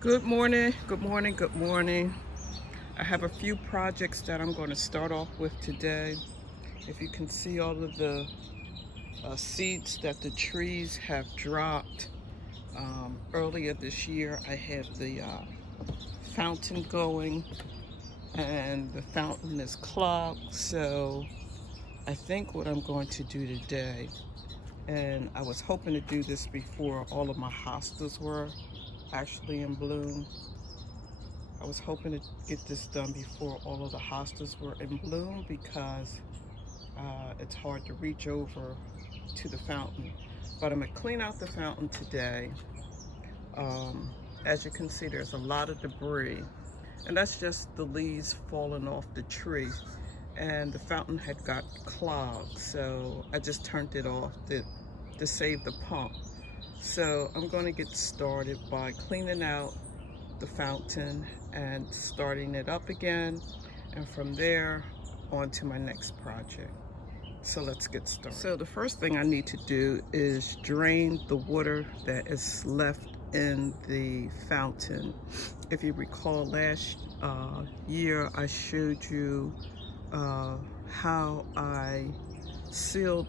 Good morning, good morning, good morning. I have a few projects that I'm going to start off with today. If you can see all of the seeds that the trees have dropped earlier this year, I had the fountain going and the fountain is clogged. So I think what I'm going to do today, and I was hoping to do this before all of my hostas were actually in bloom. I was hoping to get this done before all of the hostas were in bloom because it's hard to reach over to the fountain. But I'm going to clean out the fountain today. Um, as you can see, there's a lot of debris, and that's just the leaves falling off the tree. And the fountain had got clogged, so I just turned it off to save the pump. So I'm going to get started by cleaning out the fountain and starting it up again, and from there on to my next project. So let's get started. So the first thing I need to do is drain the water that is left in the fountain. If you recall, last year I showed you how I sealed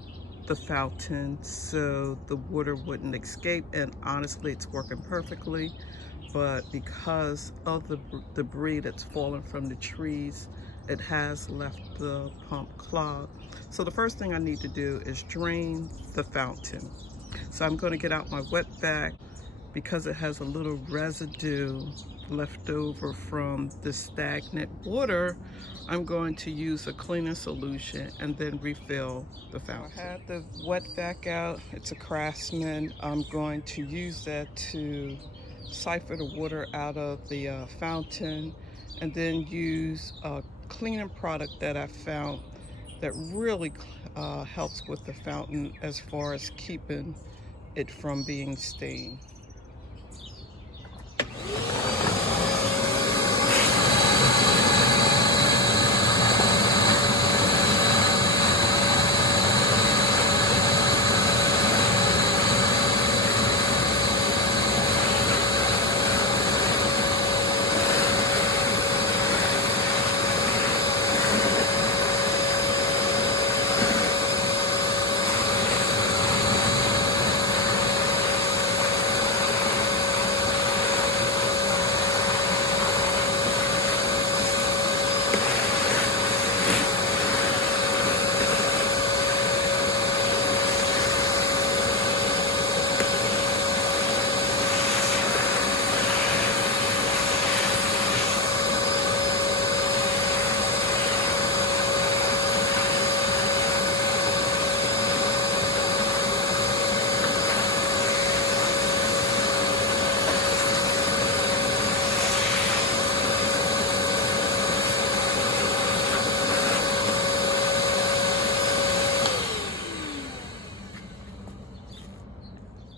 the fountain so the water wouldn't escape, and honestly it's working perfectly. But because of the debris that's fallen from the trees, it has left the pump clogged. So the first thing I need to do is drain the fountain. So I'm going to get out my wet vac because it has a little residue left over from the stagnant water. I'm going to use a cleaner solution and then refill the fountain. I had the wet vac out. It's a Craftsman. I'm going to use that to siphon the water out of the fountain, and then use a cleaning product that I found that really helps with the fountain as far as keeping it from being stained.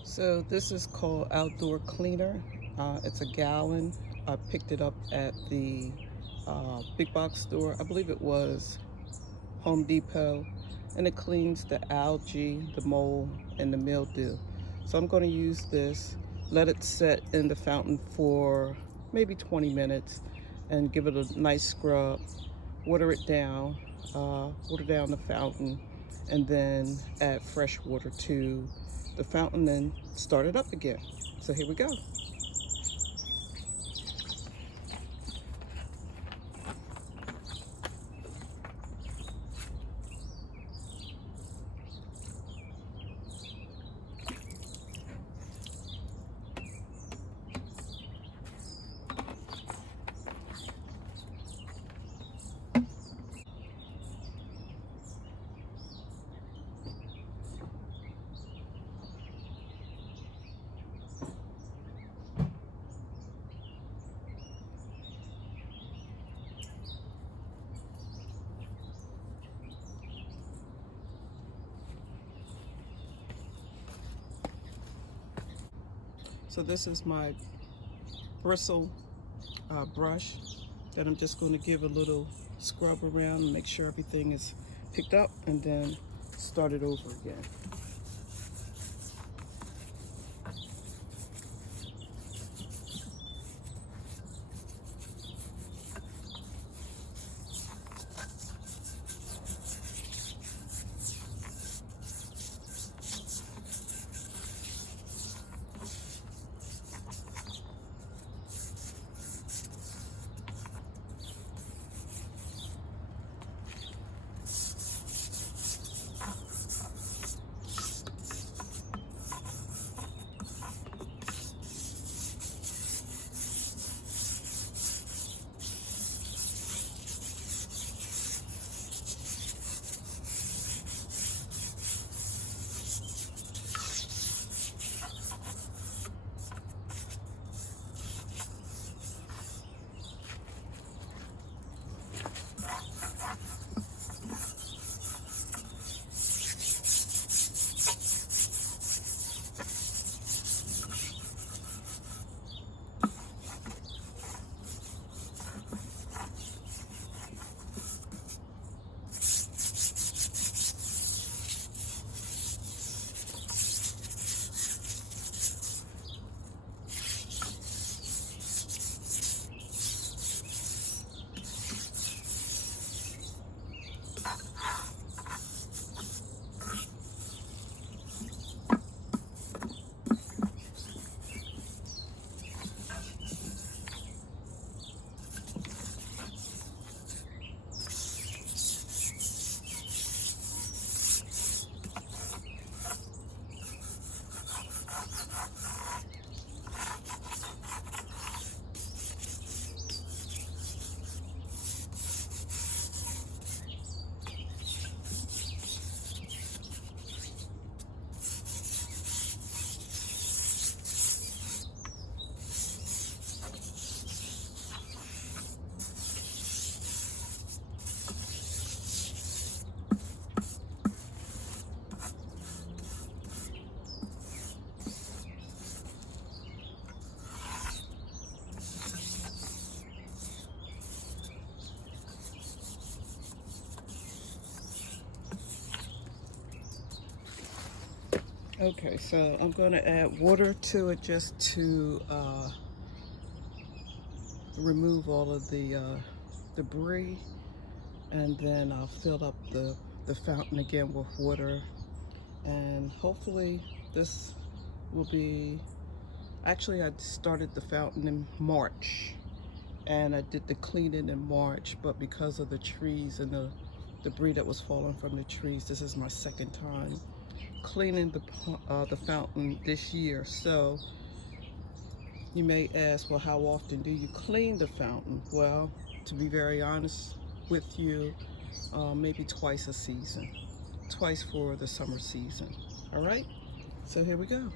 So this is called Outdoor Cleaner. It's a gallon. I picked it up at the big box store. I believe it was Home Depot. And it cleans the algae, the mold, and the mildew. So I'm going to use this, let it set in the fountain for maybe 20 minutes and give it a nice scrub, water down the fountain, and then add fresh water to the fountain and start it up again. So here we go. So this is my bristle brush that I'm just going to give a little scrub around and make sure everything is picked up, and then start it over again. Okay, so I'm going to add water to it just to remove all of the debris, and then I'll fill up the fountain again with water, and hopefully this will be, actually I started the fountain in March and I did the cleaning in March, but because of the trees and the debris that was falling from the trees, this is my second time cleaning the fountain this year. So you may ask, well, how often do you clean the fountain? Well, to be very honest with you, maybe twice a season, twice for the summer season. All right, so here we go.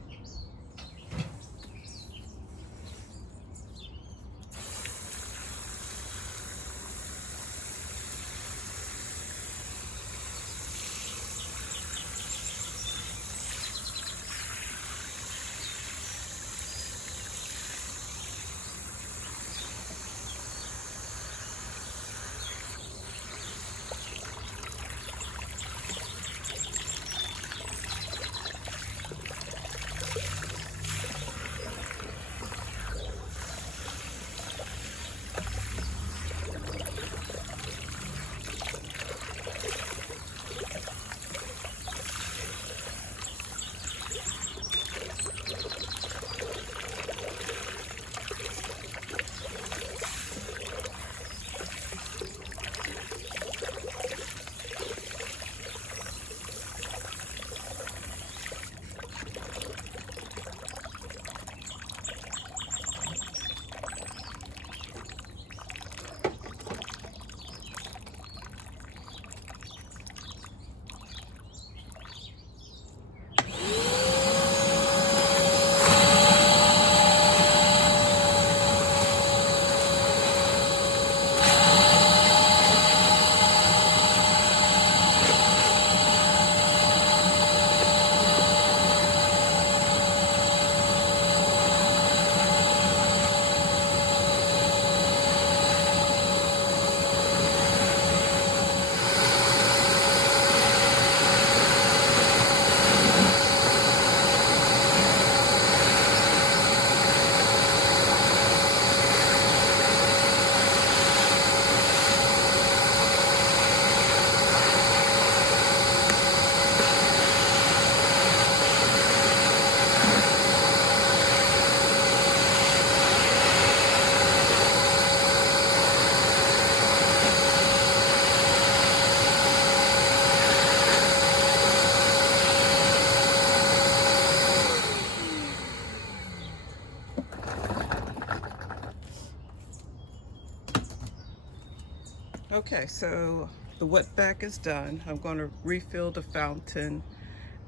Okay, so the wet back is done. I'm going to refill the fountain,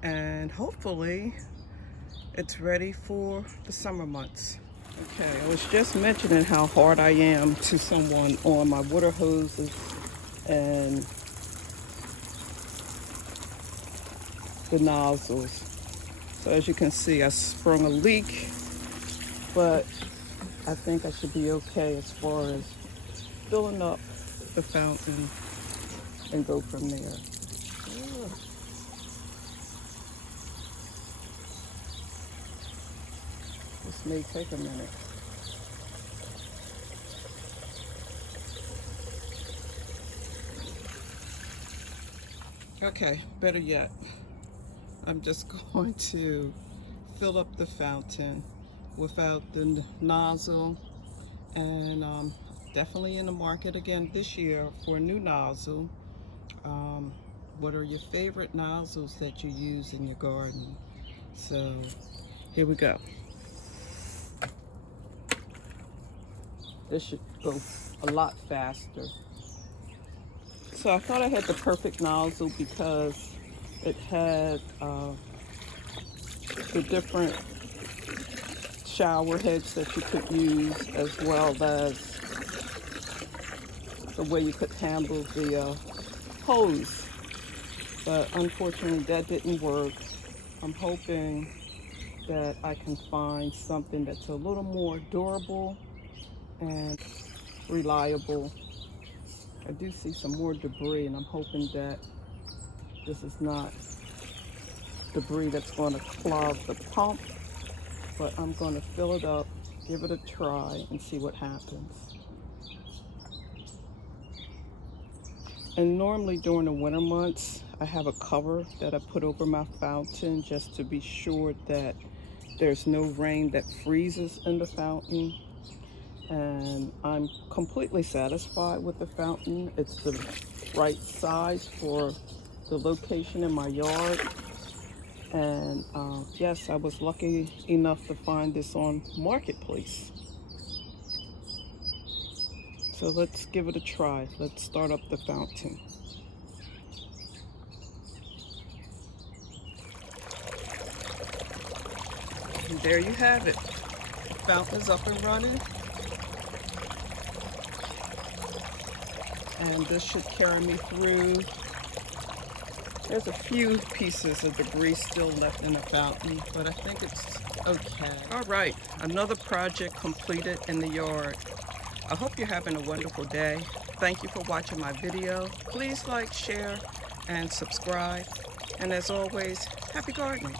and hopefully it's ready for the summer months. Okay, I was just mentioning how hard I am to someone on my water hoses and the nozzles. So as you can see, I sprung a leak, but I think I should be okay as far as filling up the fountain and go from there. Ugh. This may take a minute. Okay, better yet, I'm just going to fill up the fountain without the nozzle, and definitely in the market again this year for a new nozzle. What are your favorite nozzles that you use in your garden? So here we go. This should go a lot faster. So I thought I had the perfect nozzle because it had the different shower heads that you could use, as well as the way you could handle the hose. But unfortunately that didn't work. I'm hoping that I can find something that's a little more durable and reliable. I do see some more debris, and I'm hoping that this is not debris that's going to clog the pump, but I'm going to fill it up, give it a try, and see what happens. And normally during the winter months, I have a cover that I put over my fountain just to be sure that there's no rain that freezes in the fountain. And I'm completely satisfied with the fountain. It's the right size for the location in my yard. And yes, I was lucky enough to find this on Marketplace. So let's give it a try. Let's start up the fountain. And there you have it. The fountain is up and running. And this should carry me through. There's a few pieces of debris still left in the fountain, but I think it's okay. All right, another project completed in the yard. I hope you're having a wonderful day. Thank you for watching my video. Please like, share, and subscribe. And as always, happy gardening.